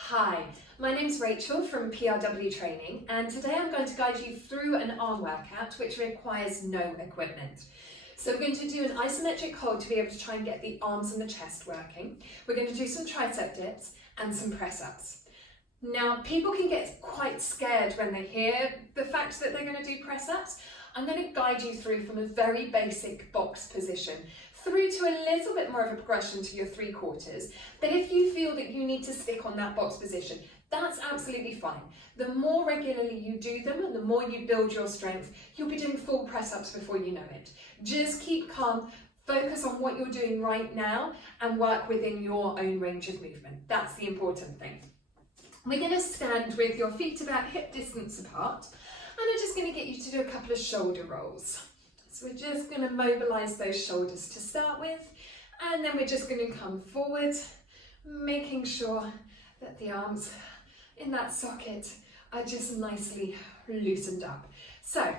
Hi, my name's Rachel from PRW Training, and today I'm going to guide you through an arm workout which requires no equipment. So we're going to do an isometric hold to be able to try and get the arms and the chest working. We're going to do some tricep dips and some press-ups. Now, people can get quite scared when they hear the fact that they're going to do press-ups. I'm going to guide you through from a very basic box position through to a little bit more of a progression to your 3/4. But if you feel that you need to stick on that box position, that's absolutely fine. The more regularly you do them and the more you build your strength, you'll be doing full press-ups before you know it. Just keep calm, focus on what you're doing right now and work within your own range of movement. That's the important thing. We're going to stand with your feet about hip distance apart, and I'm just going to get you to do a couple of shoulder rolls. So we're just going to mobilise those shoulders to start with, and then we're just going to come forward, making sure that the arms in that socket are just nicely loosened up. So,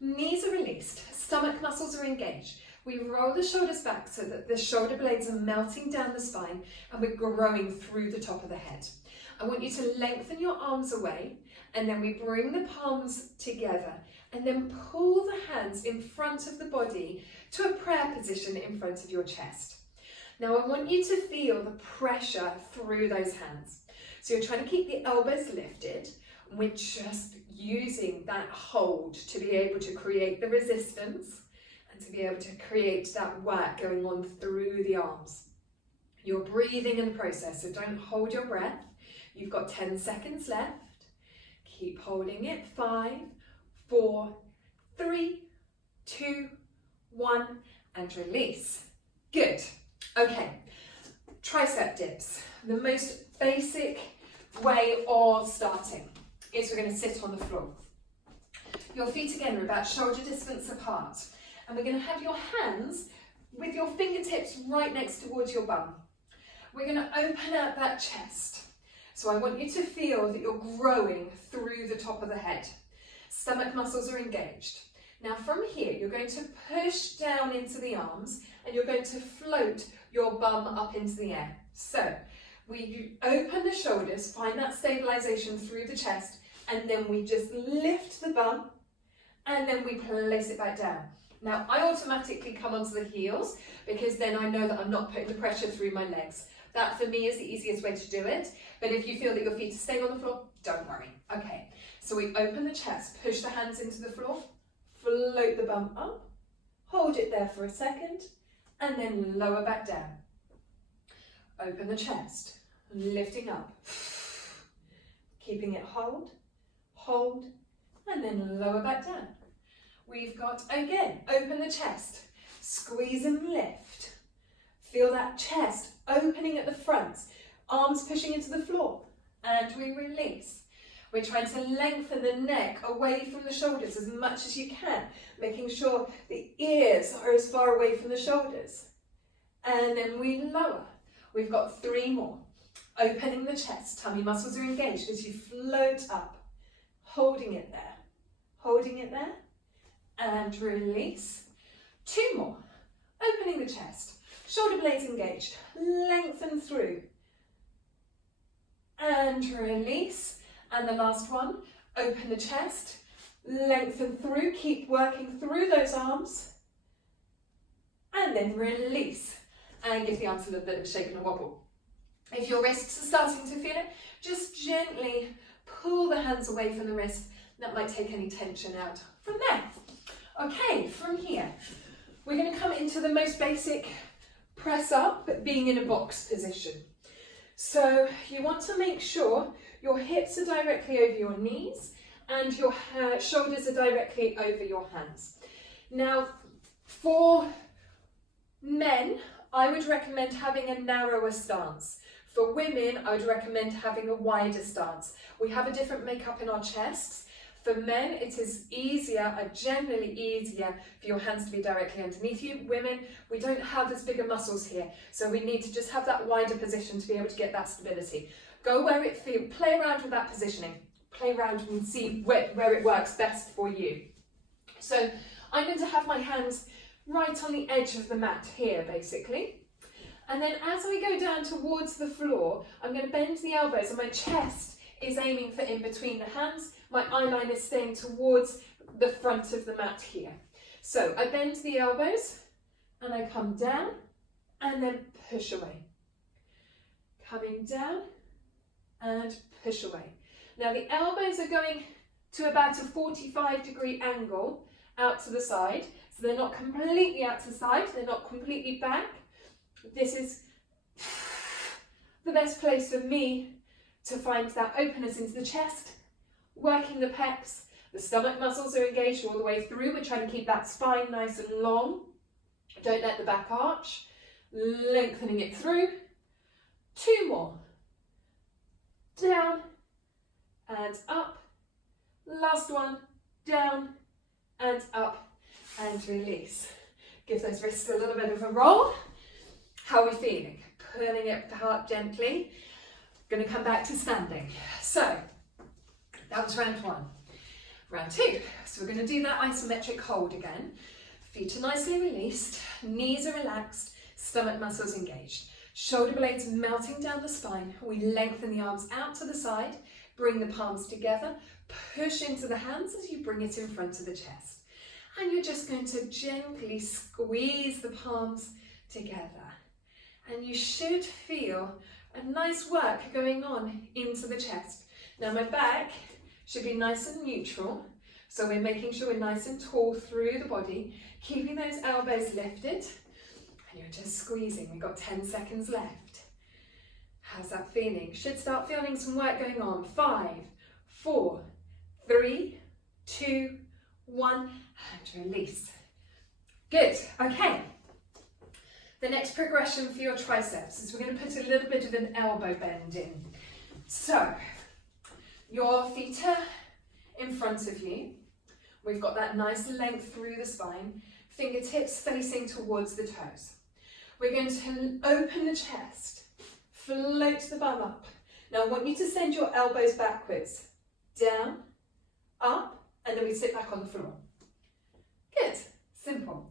knees are released, stomach muscles are engaged. We roll the shoulders back so that the shoulder blades are melting down the spine and we're growing through the top of the head. I want you to lengthen your arms away, and then we bring the palms together and then pull the hands in front of the body to a prayer position in front of your chest. Now I want you to feel the pressure through those hands. So you're trying to keep the elbows lifted. We're just using that hold to be able to create the resistance and to be able to create that work going on through the arms. You're breathing in the process, so don't hold your breath. You've got 10 seconds left. Keep holding it. 5, 4, 3, 2, 1, and release. Good. Okay, tricep dips. The most basic way of starting is we're going to sit on the floor. Your feet again are about shoulder distance apart, and we're going to have your hands with your fingertips right next towards your bum. We're going to open out that chest. So I want you to feel that you're growing through the top of the head. Stomach muscles are engaged. Now from here, you're going to push down into the arms and you're going to float your bum up into the air. So we open the shoulders, find that stabilization through the chest, and then we just lift the bum and then we place it back down. Now I automatically come onto the heels because then I know that I'm not putting the pressure through my legs. That for me is the easiest way to do it, but if you feel that your feet are staying on the floor, don't worry. Okay, so we open the chest, push the hands into the floor, float the bum up, hold it there for a second, and then lower back down. Open the chest, lifting up, keeping it hold, and then lower back down. We've got, again, open the chest, squeeze and lift. Feel that chest opening at the front, arms pushing into the floor, and we release. We're trying to lengthen the neck away from the shoulders as much as you can, making sure the ears are as far away from the shoulders. And then we lower. We've got 3 more. Opening the chest, tummy muscles are engaged as you float up, holding it there, and release. 2 more. Opening the chest. Shoulder blades engaged, lengthen through, and release. And the last one, open the chest, lengthen through, keep working through those arms, and then release. And give the arms a little bit of a shake and a wobble. If your wrists are starting to feel it, just gently pull the hands away from the wrist. That might take any tension out from there. Okay, from here, we're going to come into the most basic press up, being in a box position. So you want to make sure your hips are directly over your knees and your shoulders are directly over your hands. Now, for men, I would recommend having a narrower stance. For women, I would recommend having a wider stance. We have a different makeup in our chests. For men, it is generally easier for your hands to be directly underneath you. Women, we don't have as big a muscles here, so we need to just have that wider position to be able to get that stability. Go where it feels, play around with that positioning. Play around and see where it works best for you. So I'm going to have my hands right on the edge of the mat here, basically. And then as I go down towards the floor, I'm going to bend the elbows and my chest is aiming for in between the hands. My eye line is staying towards the front of the mat here. So I bend the elbows and I come down and then push away. Coming down and push away. Now the elbows are going to about a 45-degree angle out to the side. So they're not completely out to the side, they're not completely back. This is the best place for me to find that openness into the chest, working the pecs. The stomach muscles are engaged all the way through. We're trying to keep that spine nice and long. Don't let the back arch. Lengthening it through. 2 more. Down and up. Last one. Down and up and release. Give those wrists a little bit of a roll. How are we feeling? Pulling it apart gently. Going to come back to standing. So that was round 1. Round 2. So we're going to do that isometric hold again. Feet are nicely released, knees are relaxed, stomach muscles engaged. Shoulder blades melting down the spine. We lengthen the arms out to the side, bring the palms together, push into the hands as you bring it in front of the chest. And you're just going to gently squeeze the palms together. And you should feel a nice work going on into the chest. Now my back should be nice and neutral. So we're making sure we're nice and tall through the body, keeping those elbows lifted. And you're just squeezing. We've got 10 seconds left. How's that feeling? Should start feeling some work going on. 5, 4, 3, 2, 1, and release. Good, okay. The next progression for your triceps is we're going to put a little bit of an elbow bend in. So, your feet are in front of you. We've got that nice length through the spine. Fingertips facing towards the toes. We're going to open the chest, float the bum up. Now I want you to send your elbows backwards, down, up, and then we sit back on the floor. Good, simple.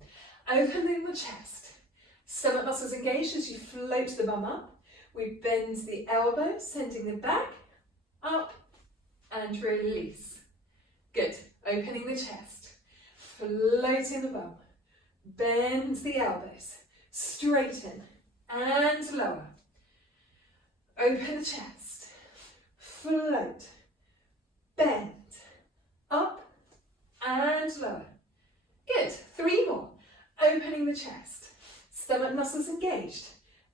Opening the chest. Stomach muscles engaged as you float the bum up. We bend the elbows, sending them back, up, and release. Good. Opening the chest, floating the bum, bend the elbows, straighten and lower. Open the chest, float, bend, up and lower. Good. 3 more. Opening the chest, stomach muscles engaged,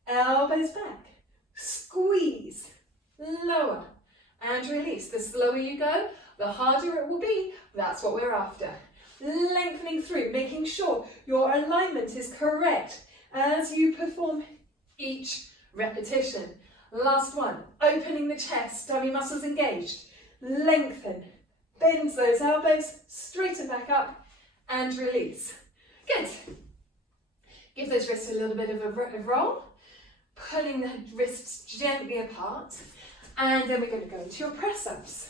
elbows back, squeeze, lower and release. The slower you go, the harder it will be. That's what we're after. Lengthening through, making sure your alignment is correct as you perform each repetition. Last one, opening the chest, tummy muscles engaged. Lengthen, bend those elbows, straighten back up and release. Good. Give those wrists a little bit of a roll, pulling the wrists gently apart, and then we're going to go into your press-ups.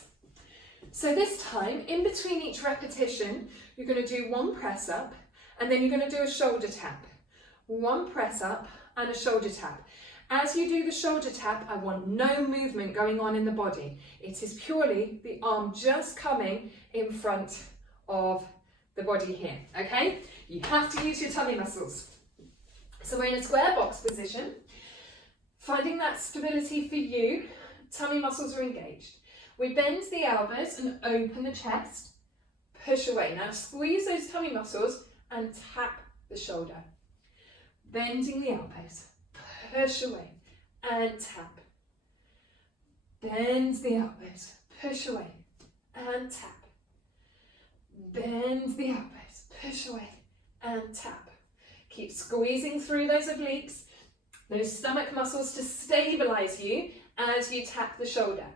So this time, in between each repetition, you're going to do 1 press up and then you're going to do a shoulder tap. 1 press up and a shoulder tap. As you do the shoulder tap, I want no movement going on in the body. It is purely the arm just coming in front of the body here, okay? You have to use your tummy muscles. So we're in a square box position. Finding that stability for you, tummy muscles are engaged. We bend the elbows and open the chest, push away. Now squeeze those tummy muscles and tap the shoulder. Bending the elbows, push away and tap. Bend the elbows, push away and tap. Bend the elbows, push away and tap. Keep squeezing through those obliques, those stomach muscles to stabilize you as you tap the shoulder.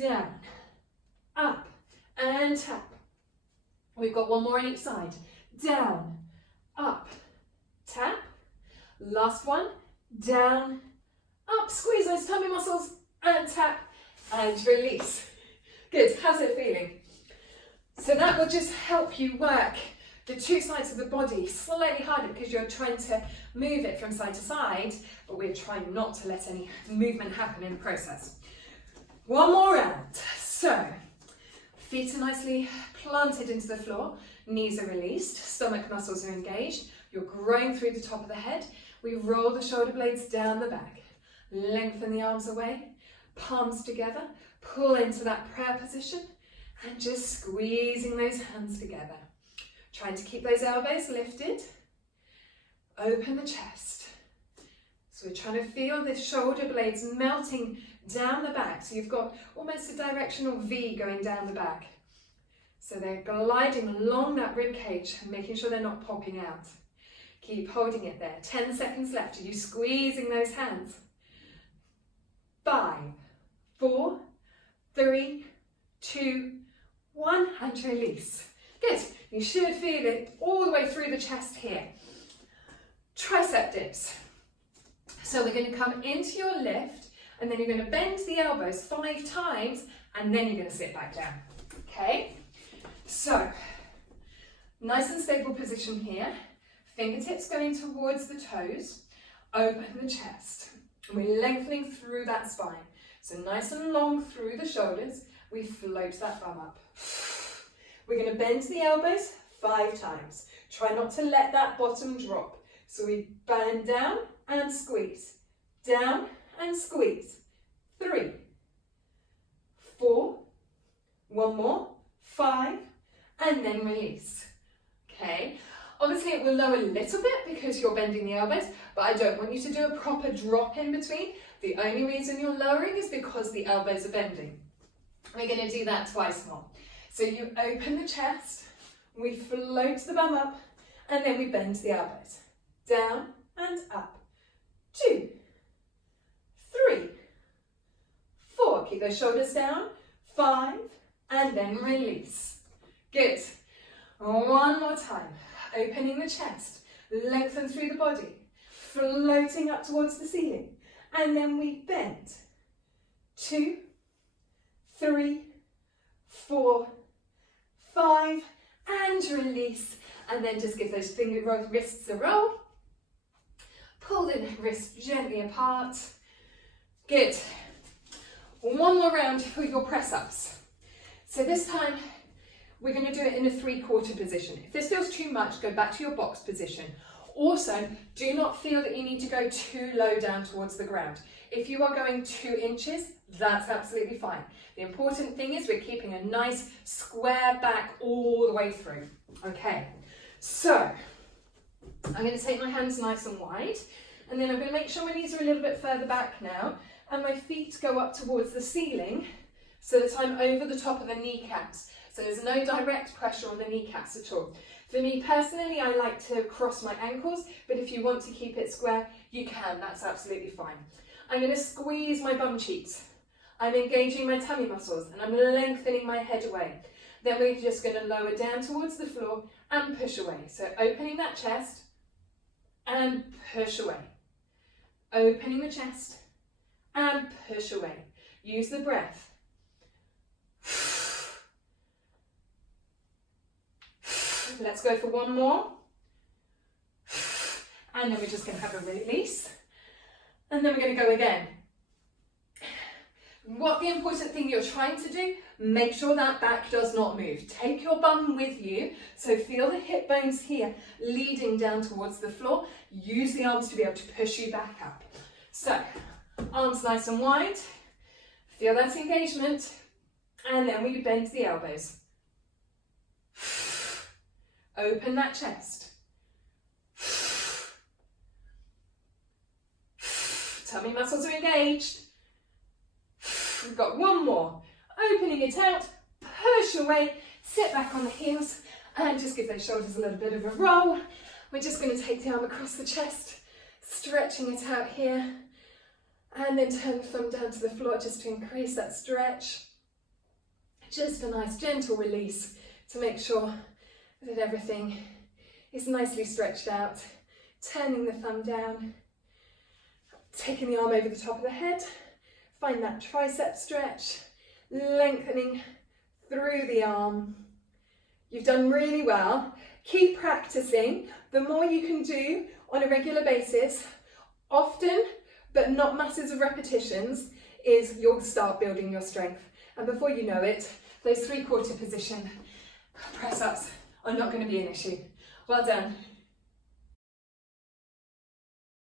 Down, up, and tap. We've got 1 more on each side. Down, up, tap. Last one, down, up. Squeeze those tummy muscles and tap and release. Good, how's it feeling? So that will just help you work The two sides of the body slightly harder because you're trying to move it from side to side, but we're trying not to let any movement happen in the process. One more round. So, feet are nicely planted into the floor, knees are released, stomach muscles are engaged, you're growing through the top of the head. We roll the shoulder blades down the back, lengthen the arms away, palms together, pull into that prayer position, and just squeezing those hands together. Trying to keep those elbows lifted. Open the chest. So we're trying to feel the shoulder blades melting down the back. So you've got almost a directional V going down the back. So they're gliding along that rib cage and making sure they're not popping out. Keep holding it there. 10 seconds left. Are you squeezing those hands? 5, 4, 3, 2, 1, and release. Good. You should feel it all the way through the chest here. Tricep dips. So we're going to come into your lift, and then you're going to bend the elbows 5 times, and then you're going to sit back down. Okay? So, nice and stable position here. Fingertips going towards the toes. Open the chest. And we're lengthening through that spine. So nice and long through the shoulders. We float that bum up. We're going to bend the elbows 5 times. Try not to let that bottom drop. So we bend down and squeeze. Down and squeeze. 3, 4, one more, 5, and then release. Okay, obviously it will lower a little bit because you're bending the elbows, but I don't want you to do a proper drop in between. The only reason you're lowering is because the elbows are bending. We're going to do that twice more. So you open the chest, we float the bum up, and then we bend the elbows. Down and up. 2, 3, 4. Keep those shoulders down. 5, and then release. Good. One more time. Opening the chest, lengthen through the body, floating up towards the ceiling, and then we bend. 2, 3, 4, 5, and release. And then just give those wrists a roll. Pull the wrists gently apart. Good. One more round for your press-ups. So this time, we're going to do it in a 3/4 position. If this feels too much, go back to your box position. Also, do not feel that you need to go too low down towards the ground. If you are going 2 inches, that's absolutely fine. The important thing is we're keeping a nice square back all the way through. Okay, so I'm going to take my hands nice and wide, and then I'm going to make sure my knees are a little bit further back now, and my feet go up towards the ceiling so that I'm over the top of the kneecaps. So there's no direct pressure on the kneecaps at all. For me personally, I like to cross my ankles, but if you want to keep it square, you can, that's absolutely fine. I'm going to squeeze my bum cheeks. I'm engaging my tummy muscles, and I'm lengthening my head away. Then we're just going to lower down towards the floor and push away. So opening that chest and push away. Opening the chest and push away. Use the breath. Let's go for one more. And then we're just going to have a release. And then we're going to go again. What the important thing you're trying to do, make sure that back does not move. Take your bum with you. So feel the hip bones here leading down towards the floor. Use the arms to be able to push you back up. So, arms nice and wide. Feel that engagement. And then we bend the elbows. Open that chest. Tummy muscles are engaged. We've got one more. Opening it out, push away, sit back on the heels, and just give those shoulders a little bit of a roll. We're just going to take the arm across the chest, stretching it out here, and then turn the thumb down to the floor just to increase that stretch. Just a nice gentle release to make sure that everything is nicely stretched out. Turning the thumb down, taking the arm over the top of the head, find that tricep stretch, lengthening through the arm. You've done really well. Keep practicing. The more you can do on a regular basis, often, but not masses of repetitions, is you'll start building your strength. And before you know it, those 3/4 position press-ups are not going to be an issue. Well done.